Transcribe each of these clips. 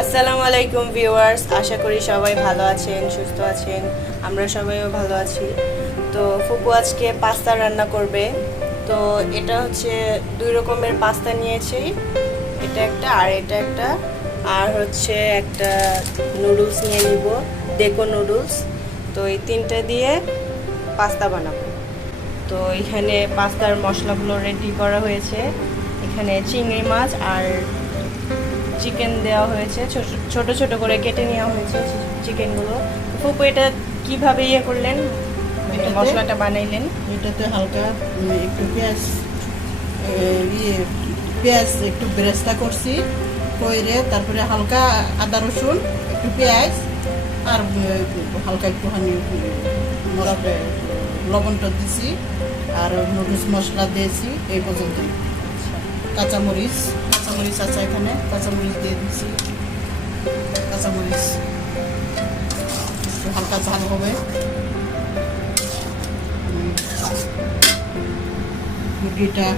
আসসালামু আলাইকুম ভিউয়ার্স, আশা করি সবাই ভালো আছেন, সুস্থ আছেন। আমরা সবাইও ভালো আছি। তো ফুপু আজকে পাস্তা রান্না করবে। তো এটা হচ্ছে দুই রকমের পাস্তা নিয়েছি, এটা একটা আর এটা একটা। আর হচ্ছে একটা নুডলস নিয়ে নিব, ডেকো নুডলস। তো এই তিনটা দিয়ে পাস্তা বানাবো। তো এখানে পাস্তার মশলাগুলো রেডি করা হয়েছে। এখানে চিংড়ি মাছ আর চিকেন দেওয়া হয়েছে, ছোট ছোট করে কেটে নেওয়া হয়েছে চিকেনগুলো। ফুপু এটা কিভাবে করলেন, মানে মশলাটা বানাইলেন? এটাতে হালকা একটু পেঁয়াজ ইয়ে পেঁয়াজ একটু বেরেস্তা করছি, কইরে তারপরে হালকা আদা রসুন একটু পেঁয়াজ আর হালকা একটুখানি লবণটা দিছি আর নুডলস মশলা দিয়েছি এই পর্যন্ত। কাঁচামরিচ আছে এখানে, কাঁচামরিচ দিয়ে দিচ্ছি। কাঁচামরিচ একটু হালকা ঝাল হবে। মুরগিটা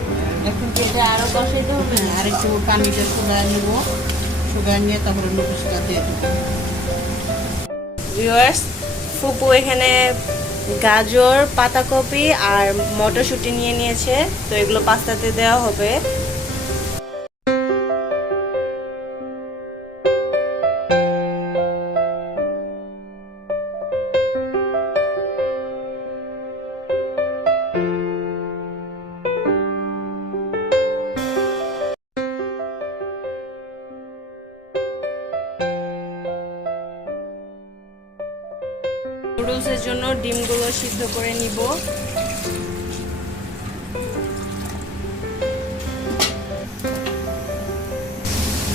এখন এটা আরো কষাইতে হবে। আর একটু পানিটা শুকায় নিব, শুকায় নিয়ে তারপরে নুডলসটা দিয়ে দেবো। ভিউয়ার্স, ফুপু এখানে গাজর, পাতাকপি আর মটরশুঁটি নিয়ে নিয়েছে। তো এগুলো পাস্তাতে দেওয়া হবে। নুডলসের জন্য ডিমগুলো সিদ্ধ করে নিব।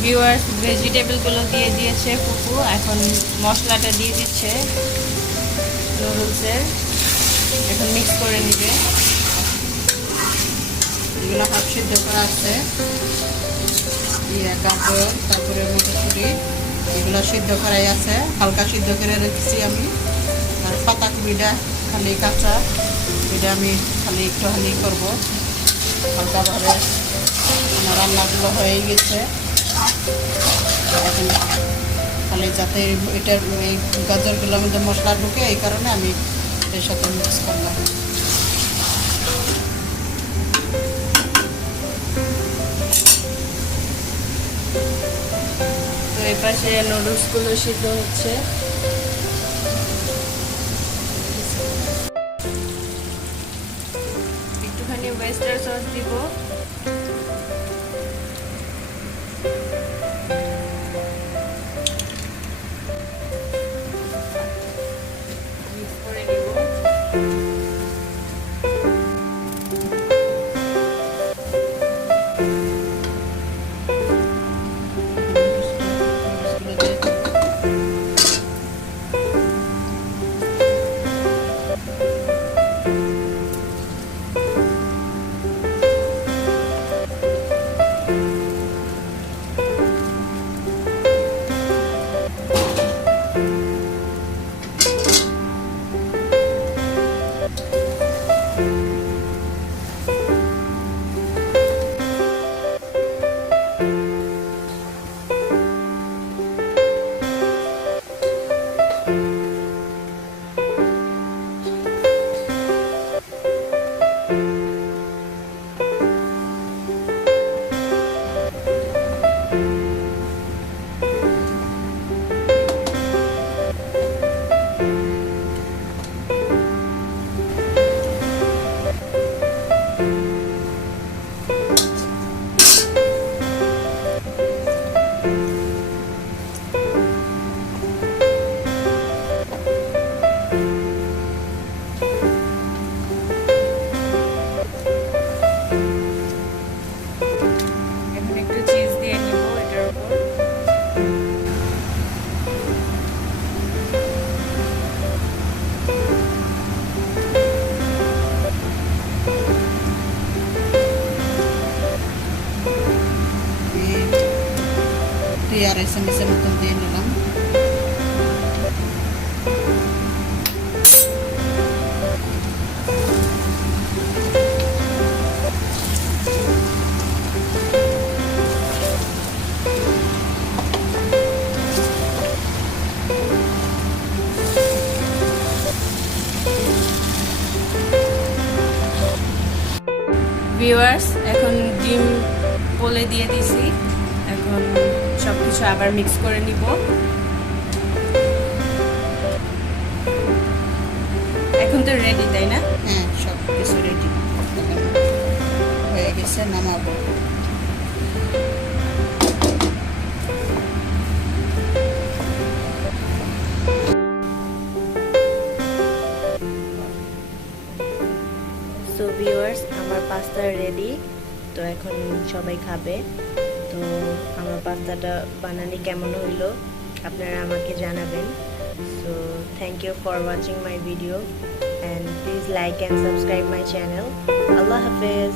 ভিউয়ার্স, ভেজিটেবলগুলো দিয়ে দিয়েছে ফুপু। এখন মশলাটা দিয়ে দিচ্ছে নুডলসের। এখন মিক্স করে নিবে। এগুলো হাফ সিদ্ধ করা আছে, গাজর তারপরে মটরশুঁটি এগুলো সিদ্ধ করাই আছে, হালকা সিদ্ধ করে রেখেছি আমি। আর পাতাকপিটা খালি কাঁচা, এটা আমি খালি একটুখানি করবো হালকাভাবে। আমার রান্নাগুলো হয়ে গেছে, এখন খালি যাতে এটার এই গাজরগুলোর মধ্যে মশলা ঢুকে, এই কারণে আমি এর সাথে মিক্স করলাম। তো এই পাশে নুডলসগুলো সিদ্ধ হচ্ছে। একটুখানি ওয়েস্টার সস দিব। মিক্স করে নিব। আর এসএমএসের মতন দিয়ে নিলাম। ভিউয়ার্স এখন ডিম বলে দিয়ে দিছি, এখন সব কিছু আবার মিক্স করে নিব। এখন তো রেডি, তাই না? হ্যাঁ, সব কিছু রেডি হয়ে গেছে, নামাবো। সো ভিউয়ার্স, আমার পাস্তা রেডি। তো এখন সবাই খাবে। তো আমার পাস্তাটা বানানি কেমন হইলো আপনারা আমাকে জানাবেন। So thank you for watching my video and please like and subscribe my channel. আল্লাহ হাফেজ।